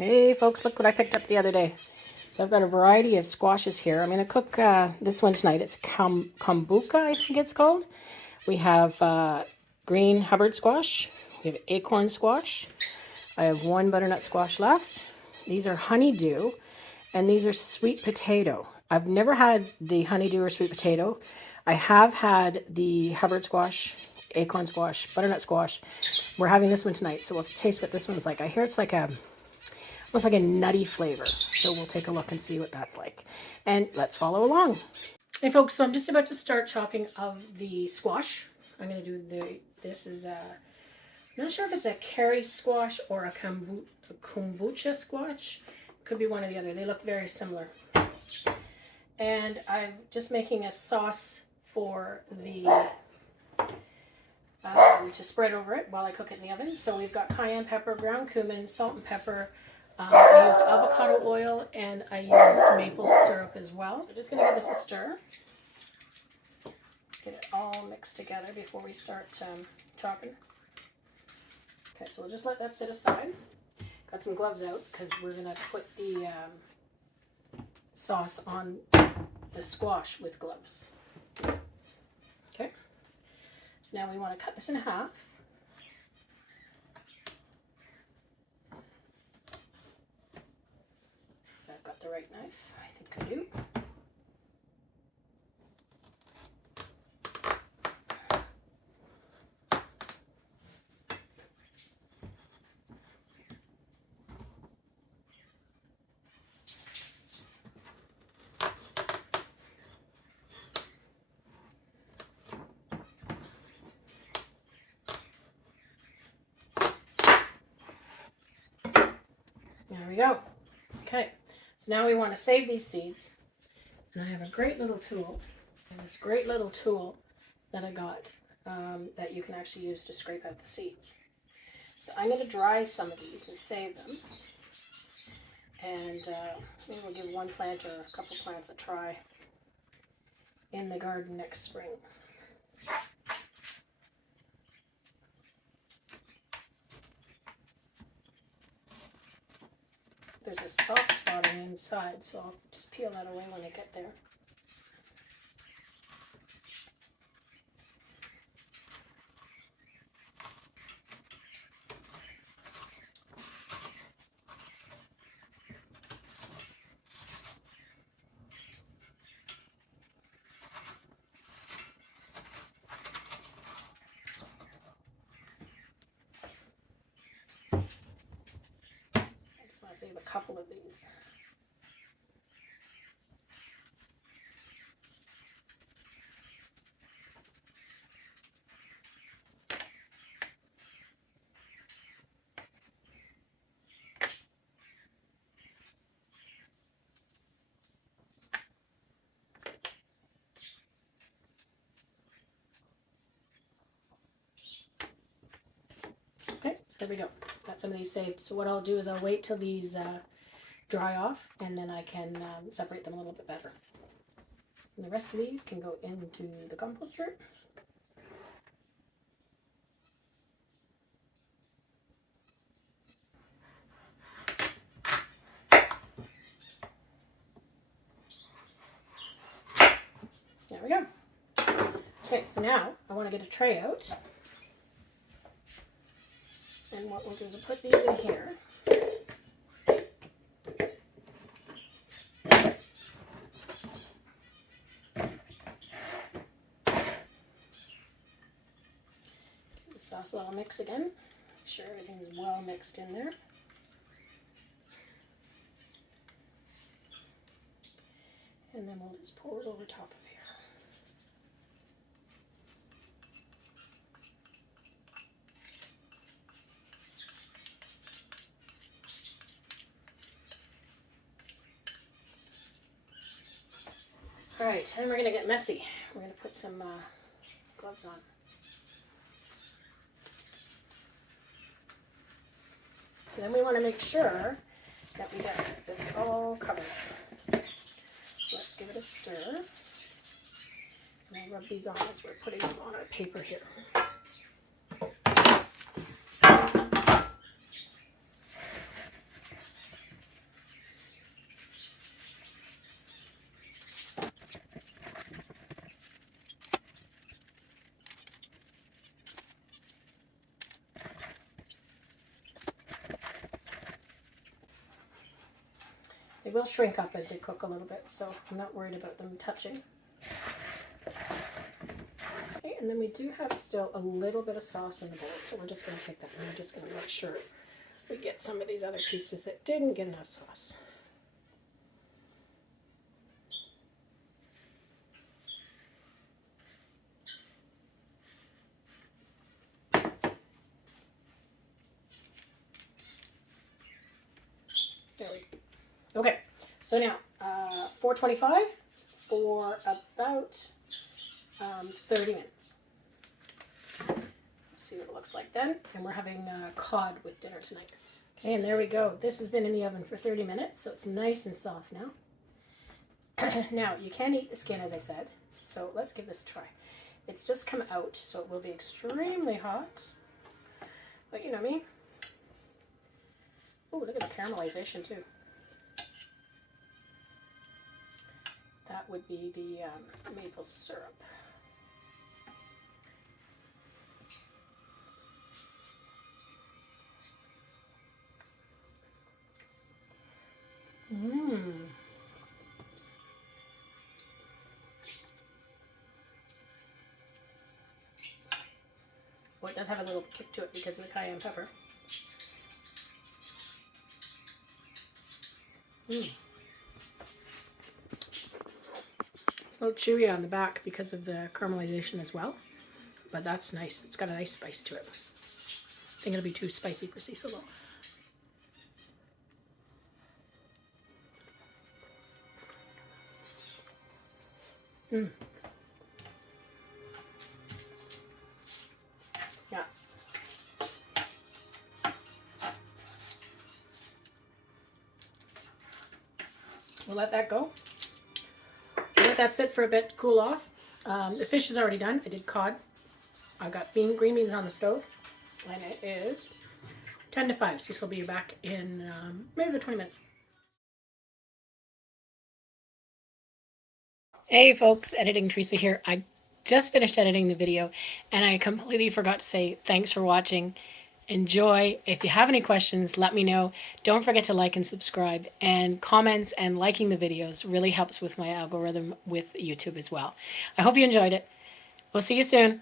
Hey folks, look what I picked up the other day. So I've got a variety of squashes here. I'm going to cook this one tonight. It's kombucha, I think it's called. We have green Hubbard squash. We have acorn squash. I have one butternut squash left. These are honeydew, and these are sweet potato. I've never had the honeydew or sweet potato. I have had the Hubbard squash, acorn squash, butternut squash. We're having this one tonight, so we'll taste what this one's like. I hear it's like almost like a nutty flavor. So we'll take a look and see what that's like. And let's follow along. Hey folks, so I'm just about to start chopping of the squash. I'm going to do this is I'm not sure if it's a curry squash or a kombucha squash. Could be one or the other. They look very similar. And I'm just making a sauce for the to spread over it while I cook it in the oven. So we've got cayenne pepper, ground cumin, salt and pepper. I used avocado oil and I used maple syrup as well. I'm just going to give this a stir. Get it all mixed together before we start chopping. Okay, so we'll just let that sit aside. Got some gloves out because we're going to put the sauce on the squash with gloves. Okay, so now we want to cut this in half. I've got the right knife. I think I do. There we go. Okay, so now we want to save these seeds. And I have a great little tool. And this great little tool that I got that you can actually use to scrape out the seeds. So I'm going to dry some of these and save them. And maybe we'll give one plant or a couple plants a try in the garden next spring. There's a soft spot on the inside, so I'll just peel that away when I get there. Save a couple of these. Okay, so there we go. Got some of these saved. So what I'll do is I'll wait till these dry off, and then I can separate them a little bit better. And the rest of these can go into the composter. There we go. Okay, so now I want to get a tray out. And what we'll do is we'll put these in here. Sauce a little mix again. Make sure everything's well mixed in there. And then we'll just pour it over top of here. All right, then we're going to get messy. We're going to put some gloves on. So then we want to make sure that we got this all covered. So let's give it a stir. And I'll rub these on as we're putting them on our paper here. They will shrink up as they cook a little bit, so I'm not worried about them touching. Okay, and then we do have still a little bit of sauce in the bowl, so we're just going to take that and we're just going to make sure we get some of these other pieces that didn't get enough sauce. There we go. Okay, so now 425 for about 30 minutes. See what it looks like then. And we're having cod with dinner tonight. Okay, and there we go. This has been in the oven for 30 minutes, so it's nice and soft now. Now, you can eat the skin, as I said, so let's give this a try. It's just come out, so it will be extremely hot. But you know me. Oh, look at the caramelization, too. That would be the maple syrup. Mmm. Well, it does have a little kick to it because of the cayenne pepper. It's a little chewy on the back because of the caramelization as well, but that's nice. It's got a nice spice to it. I think it'll be too spicy for Cecil though. Yeah. We'll let that go. We'll let that sit for a bit, cool off. The fish is already done. I did cod. I got green beans on the stove, and it is 10 to 5. Cecil will be back in maybe about 20 minutes. Hey folks, Editing Teresa here. I just finished editing the video and I completely forgot to say thanks for watching. Enjoy. If you have any questions, let me know. Don't forget to like and subscribe, and comments and liking the videos really helps with my algorithm with YouTube as well. I hope you enjoyed it. We'll see you soon.